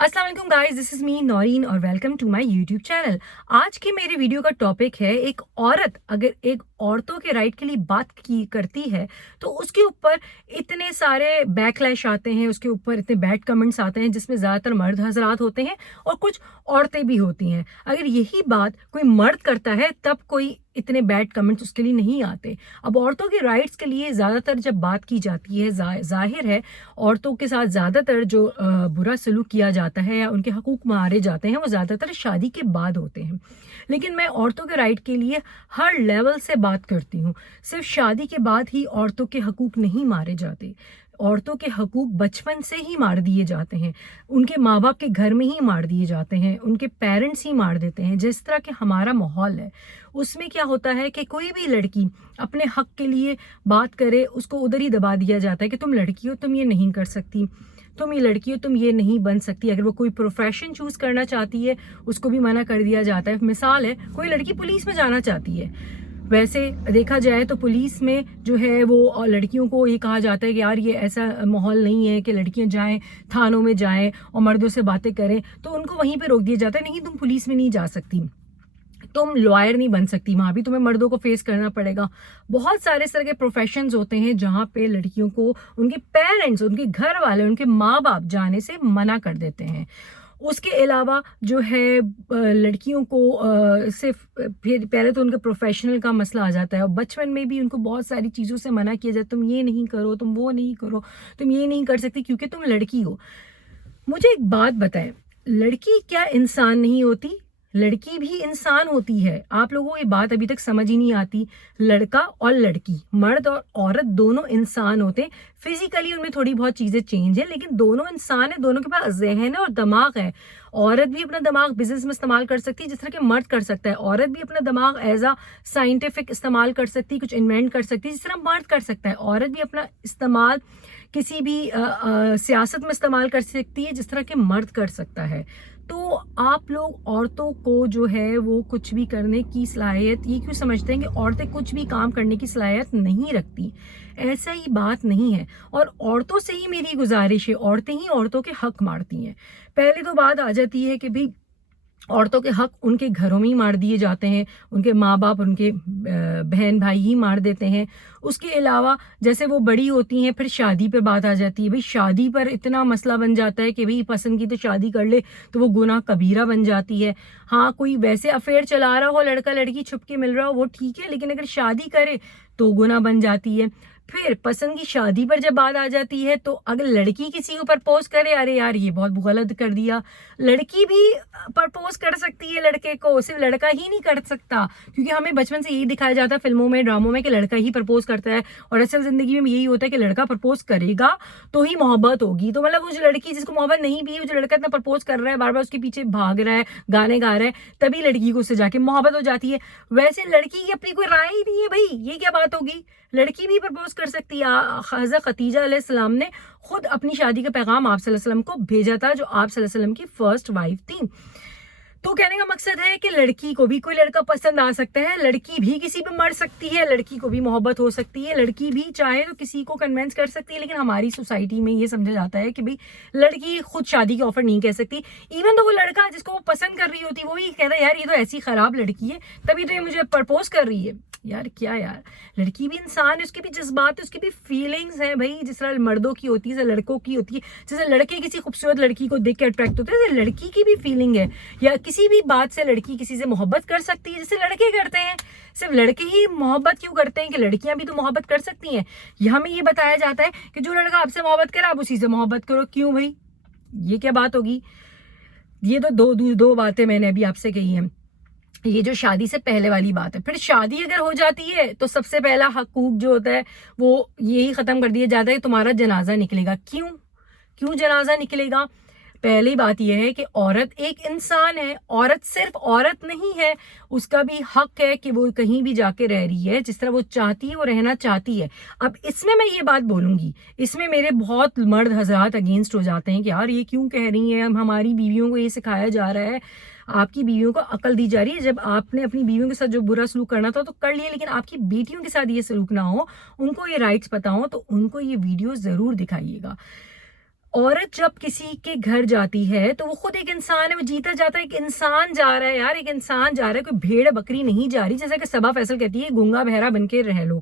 अस्सलाम वालेकुम guys, this is me Naureen और welcome to my YouTube channel. आज के मेरे वीडियो का टॉपिक है एक औरत अगर एक औरतों के राइट के लिए बात की करती है तो उसके ऊपर इतने सारे बैकलैश आते हैं, उसके ऊपर इतने बैड कमेंट्स आते हैं जिसमें ज़्यादातर मर्द हजरात होते हैं और कुछ औरतें भी होती हैं। अगर यही बात कोई मर्द करता है तब कोई इतने बैड कमेंट्स उसके लिए नहीं आते। अब औरतों के राइट्स के लिए ज़्यादातर जब बात की जाती है, जाहिर है औरतों के साथ ज़्यादातर जो बुरा सलूक किया जाता है या उनके हकूक़ मारे जाते हैं वो ज़्यादातर शादी के बाद होते हैं। लेकिन मैं औरतों के राइट के लिए हर लेवल से बात करती हूँ। सिर्फ शादी के बाद ही औरतों के हकूक़ नहीं मारे जाते। औरतों के हकूक़ बचपन से ही मार दिए जाते हैं, उनके माँ बाप के घर में ही मार दिए जाते हैं, उनके पेरेंट्स ही मार देते हैं। जिस तरह के हमारा माहौल है उसमें क्या होता है कि कोई भी लड़की अपने हक के लिए बात करे उसको उधर ही दबा दिया जाता है कि तुम लड़की हो, तुम ये नहीं कर सकती, तुम ये लड़की हो, तुम ये नहीं बन सकती। अगर वो कोई प्रोफेशन चूज़ करना चाहती है उसको भी मना कर दिया जाता है। मिसाल है, कोई लड़की पुलिस में जाना चाहती है, वैसे देखा जाए तो पुलिस में जो है वो लड़कियों को ये कहा जाता है कि यार ये ऐसा माहौल नहीं है कि लड़कियां जाएं, थानों में जाएं और मर्दों से बातें करें, तो उनको वहीं पे रोक दिया जाता है, नहीं तुम पुलिस में नहीं जा सकती, तुम लॉयर नहीं बन सकती, वहाँ भी तुम्हें मर्दों को फेस करना पड़ेगा। बहुत सारे इस तरह के प्रोफेशंस होते हैं जहाँ पे लड़कियों को उनके पेरेंट्स, उनके घर वाले, उनके माँ बाप जाने से मना कर देते हैं। उसके अलावा जो है लड़कियों को सिर्फ फिर पहले तो उनके प्रोफेशनल का मसला आ जाता है और बचपन में भी उनको बहुत सारी चीज़ों से मना किया जाता है, तुम ये नहीं करो, तुम वो नहीं करो, तुम ये नहीं कर सकती क्योंकि तुम लड़की हो। मुझे एक बात बताएं, लड़की क्या इंसान नहीं होती? लड़की भी इंसान होती है। आप लोगों को ये बात अभी तक समझ ही नहीं आती। लड़का और लड़की, मर्द और औरत दोनों इंसान होते हैं। फिजिकली उनमें थोड़ी बहुत चीज़ें चेंज है लेकिन दोनों इंसान है, दोनों के पास ज़हन है और दिमाग है। औरत भी अपना दिमाग बिजनेस में इस्तेमाल कर सकती है जिस तरह के मर्द कर सकता है। औरत भी अपना दिमाग एज अ साइंटिफिक इस्तेमाल कर सकती है, कुछ इन्वेंट कर सकती है जिस तरह मर्द कर सकता है। औरत भी अपना इस्तेमाल किसी भी सियासत में इस्तेमाल कर सकती है जिस तरह के मर्द कर सकता है। तो आप लोग औरतों को जो है वो कुछ भी करने की सलाहियत ये क्यों समझते हैं कि औरतें कुछ भी काम करने की सलाहियत नहीं रखती? ऐसा ही बात नहीं है। और औरतों से ही मेरी गुजारिश है, औरतें ही औरतों के हक मारती हैं। पहले तो बात आ जाती है कि भाई औरतों के हक उनके घरों में ही मार दिए जाते हैं, उनके माँ बाप, उनके बहन भाई ही मार देते हैं। उसके अलावा जैसे वो बड़ी होती हैं फिर शादी पर बात आ जाती है। भाई शादी पर इतना मसला बन जाता है कि भाई पसंद की तो शादी कर ले तो वो गुनाह कबीरा बन जाती है। हाँ, कोई वैसे अफेयर चला रहा हो, लड़का लड़की छुप के मिल रहा हो, वो ठीक है, लेकिन अगर शादी करे तो गुनाह बन जाती है। फिर पसंद की शादी पर जब बात आ जाती है तो अगर लड़की किसी को प्रपोज करे, अरे यार ये बहुत गलत कर दिया। लड़की भी प्रपोज कर सकती है लड़के को, सिर्फ लड़का ही नहीं कर सकता, क्योंकि हमें बचपन से यही दिखाया जाता है फिल्मों में, ड्रामों में कि लड़का ही प्रपोज करता है और असल जिंदगी में यही होता है कि लड़का प्रपोज करेगा तो ही मोहब्बत होगी। तो मतलब वो जो लड़की जिसको मोहब्बत नहीं भी है, जो लड़का इतना प्रपोज कर रहा है, बार बार उसके पीछे भाग रहा है, गाने गा रहा है, तभी लड़की को उससे जाके मोहब्बत हो जाती है। वैसे लड़की की अपनी कोई राय ही नहीं है, भाई ये क्या बात होगी? लड़की भी प्रपोज कर सकती है। हज़रत खदीजा अलैहिस्सलाम ने खुद अपनी शादी का पैगाम आप सल्लल्लाहु अलैहि वसल्लम को भेजा था, जो आप सल्लल्लाहु अलैहि वसल्लम की फर्स्ट वाइफ थी। तो कहने का मकसद है कि लड़की को भी कोई लड़का पसंद आ सकता है, लड़की भी किसी पे मर सकती है, लड़की को भी मोहब्बत हो सकती है, लड़की भी चाहे तो किसी को कन्विंस कर सकती है। लेकिन हमारी सोसाइटी में ये समझा जाता है कि भाई लड़की खुद शादी की ऑफर नहीं कह सकती। इवन तो वो लड़का जिसको वो पसंद कर रही होती वो भी कहता है यार ये तो ऐसी खराब लड़की है तभी तो ये मुझे प्रपोज कर रही है। यार क्या यार, लड़की भी इंसान है, उसके भी जज्बात है, उसकी भी फीलिंग्स हैं भाई, जिस तरह मर्दों की होती है, जैसे लड़कों की होती है। जैसे लड़के किसी खूबसूरत लड़की को देख के अट्रैक्ट होते हैं, जैसे लड़की की भी फीलिंग है, या किसी भी बात से लड़की किसी से मोहब्बत कर सकती है जैसे लड़के करते हैं। सिर्फ लड़के ही मोहब्बत क्यों करते हैं कि लड़कियां भी तो मोहब्बत कर सकती हैं? यहाँ में ये बताया जाता है कि जो लड़का आपसे मोहब्बत करे आप उसी से मोहब्बत करो। क्यों भाई, ये क्या बात होगी? ये तो दो बातें मैंने अभी आपसे कही हैं। ये जो शादी से पहले वाली बात है। फिर शादी अगर हो जाती है तो सबसे पहला हकूक जो होता है वो यही खत्म कर दिया जाता है कि तुम्हारा जनाजा निकलेगा। क्यों जनाजा निकलेगा? पहली बात यह है कि औरत एक इंसान है, औरत सिर्फ औरत नहीं है, उसका भी हक है कि वो कहीं भी जाके रह रही है जिस तरह वो चाहती है, वो रहना चाहती है। अब इसमें मैं ये बात बोलूंगी, इसमें मेरे बहुत मर्द हजरात अगेंस्ट हो जाते हैं कि यार ये क्यों कह रही हैं, हमारी बीवियों को ये सिखाया जा रहा है, आपकी बीवियों को अकल दी जा रही है। जब आपने अपनी बीवियों के साथ जो बुरा सलूक करना था तो कर लिया, लेकिन आपकी बेटियों के साथ ये सलूक ना हो, उनको ये राइट्स पता हो, तो उनको ये वीडियो जरूर दिखाइएगा। عورت جب کسی کے گھر جاتی ہے تو وہ خود ایک انسان ہے, وہ جیتا جاتا ہے, ایک انسان جا رہا ہے یار, ایک انسان جا رہا ہے, کوئی بھیڑ بکری نہیں جا رہی. جیسا کہ صبا فیصل کہتی ہے گونگا بہرا بن کے رہ لو,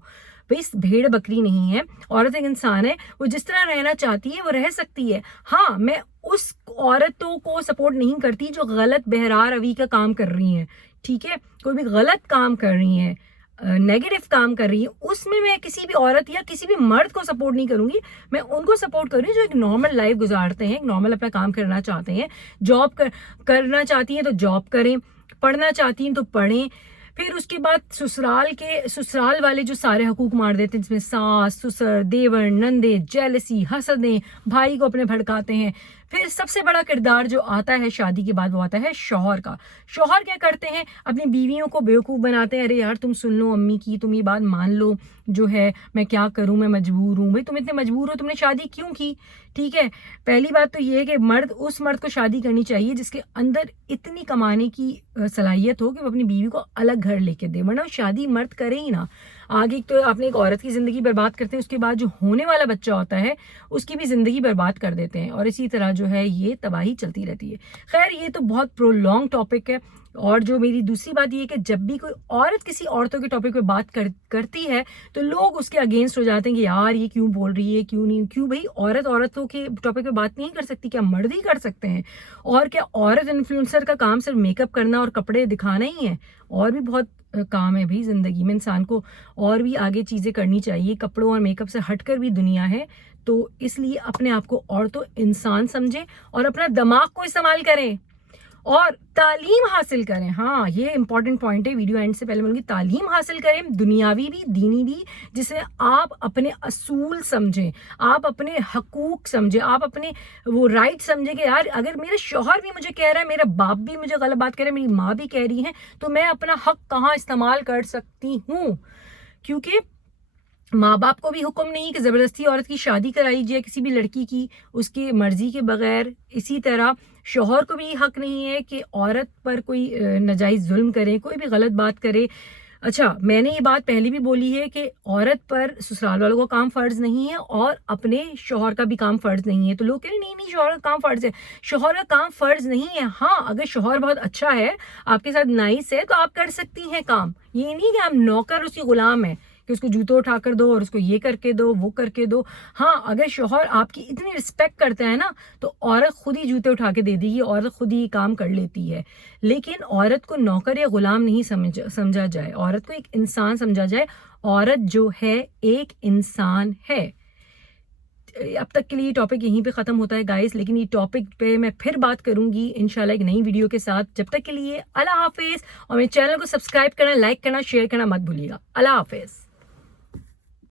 بھئی بھیڑ بکری نہیں ہے, عورت ایک انسان ہے, وہ جس طرح رہنا چاہتی ہے وہ رہ سکتی ہے. ہاں میں اس عورتوں کو سپورٹ نہیں کرتی جو غلط بہرا روی کا کام کر رہی ہیں, ٹھیک ہے, کوئی بھی غلط کام کر رہی ہیں, نیگیٹو کام کر رہی ہے, اس میں کسی بھی عورت یا کسی بھی مرد کو سپورٹ نہیں کروں گی. میں ان کو سپورٹ کروں گی جو ایک نارمل لائف گزارتے ہیں, ایک نارمل اپنا کام کرنا چاہتے ہیں, جاب کرنا چاہتی ہیں تو جاب کریں, پڑھنا چاہتی ہیں تو پڑھیں. پھر اس کے بعد سسرال والے جو سارے حقوق مار دیتے ہیں, جس میں ساس سسر دیور نندے جیلسی حسدیں, بھائی کو اپنے بھڑکاتے ہیں. پھر سب سے بڑا کردار جو آتا ہے شادی کے بعد وہ آتا ہے شوہر کا. شوہر کیا کرتے ہیں, اپنی بیویوں کو بیوقوف بناتے ہیں, ارے یار تم سن لو امی کی, تم یہ بات مان لو, جو ہے میں کیا کروں, میں مجبور ہوں. بھائی تم اتنے مجبور ہو, تم نے شادی کیوں کی, ٹھیک ہے. پہلی بات تو یہ ہے کہ اس مرد کو شادی کرنی چاہیے جس کے اندر اتنی کمانے کی صلاحیت ہو کہ وہ اپنی بیوی کو الگ گھر لے کے دے, ورنہ شادی مرد کرے ہی نا. آگے تو آپ نے ایک عورت کی زندگی برباد کرتے ہیں, اس کے بعد جو ہونے والا بچہ ہوتا ہے اس کی بھی زندگی برباد کر دیتے ہیں, اور اسی طرح جو ہے یہ تباہی چلتی رہتی ہے. خیر یہ تو بہت پرولونگ ٹاپک ہے. اور جو میری دوسری بات یہ ہے کہ جب بھی کوئی عورت کسی عورتوں کے ٹاپک پہ بات کرتی ہے تو لوگ اس کے اگینسٹ ہو جاتے ہیں کہ یار یہ کیوں بول رہی ہے, کیوں نہیں, کیوں بھائی عورتوں کے ٹاپک پہ بات نہیں کر سکتی, کیا مرد ہی کر سکتے ہیں؟ اور کیا عورت انفلوئنسر کا کام صرف میک اپ کرنا اور کپڑے دکھانا ہی ہے؟ اور بھی بہت کام ہے بھائی زندگی میں, انسان کو اور بھی آگے چیزیں کرنی چاہیے. کپڑوں اور میک اپ سے ہٹ کر بھی دنیا ہے, تو اس لیے اپنے آپ کو اور تو انسان سمجھیں اور اپنا دماغ کو استعمال کریں اور تعلیم حاصل کریں. ہاں یہ امپورٹنٹ پوائنٹ ہے, ویڈیو اینڈ سے پہلے بولوں گی, تعلیم حاصل کریں, دنیاوی بھی دینی بھی, جس میں آپ اپنے اصول سمجھیں, آپ اپنے حقوق سمجھیں, آپ اپنے وہ رائٹ سمجھیں کہ یار اگر میرا شوہر بھی مجھے کہہ رہا ہے, میرا باپ بھی مجھے غلط بات کہہ رہا ہے, میری ماں بھی کہہ رہی ہیں, تو میں اپنا حق کہاں استعمال کر سکتی ہوں. کیونکہ ماں باپ کو بھی حکم نہیں کہ زبردستی عورت کی شادی کرائی جائے کسی بھی لڑکی کی اس کی مرضی کے بغیر. اسی طرح شوہر کو بھی حق نہیں ہے کہ عورت پر کوئی ناجائز ظلم کرے, کوئی بھی غلط بات کرے. اچھا میں نے یہ بات پہلے بھی بولی ہے کہ عورت پر سسرال والوں کا کام فرض نہیں ہے اور اپنے شوہر کا بھی کام فرض نہیں ہے. تو لوگ کہہ رہے نہیں شوہر کا کام فرض ہے, شوہر کا کام فرض نہیں ہے. ہاں اگر شوہر بہت اچھا ہے, آپ کے ساتھ نائس ہے, تو آپ کر سکتی ہیں کام. یہ نہیں کہ آپ نوکر اس کی غلام ہیں کہ اس کو جوتوں اٹھا کر دو اور اس کو یہ کر کے دو وہ کر کے دو. ہاں اگر شوہر آپ کی اتنی رسپیکٹ کرتا ہے نا تو عورت خود ہی جوتے اٹھا کے دے دے گی, عورت خود ہی کام کر لیتی ہے. لیکن عورت کو نوکر یا غلام نہیں سمجھا جائے, عورت کو ایک انسان سمجھا جائے. عورت جو ہے ایک انسان ہے. اب تک کے لیے یہ ٹاپک یہیں پہ ختم ہوتا ہے گائز, لیکن یہ ٹاپک پہ میں پھر بات کروں گی انشاءاللہ ایک نئی ویڈیو کے ساتھ. جب تک کے لیے اللہ حافظ, اور میرے چینل کو سبسکرائب کرنا, لائک کرنا, شیئر کرنا مت بھولیے گا. اللہ حافظ.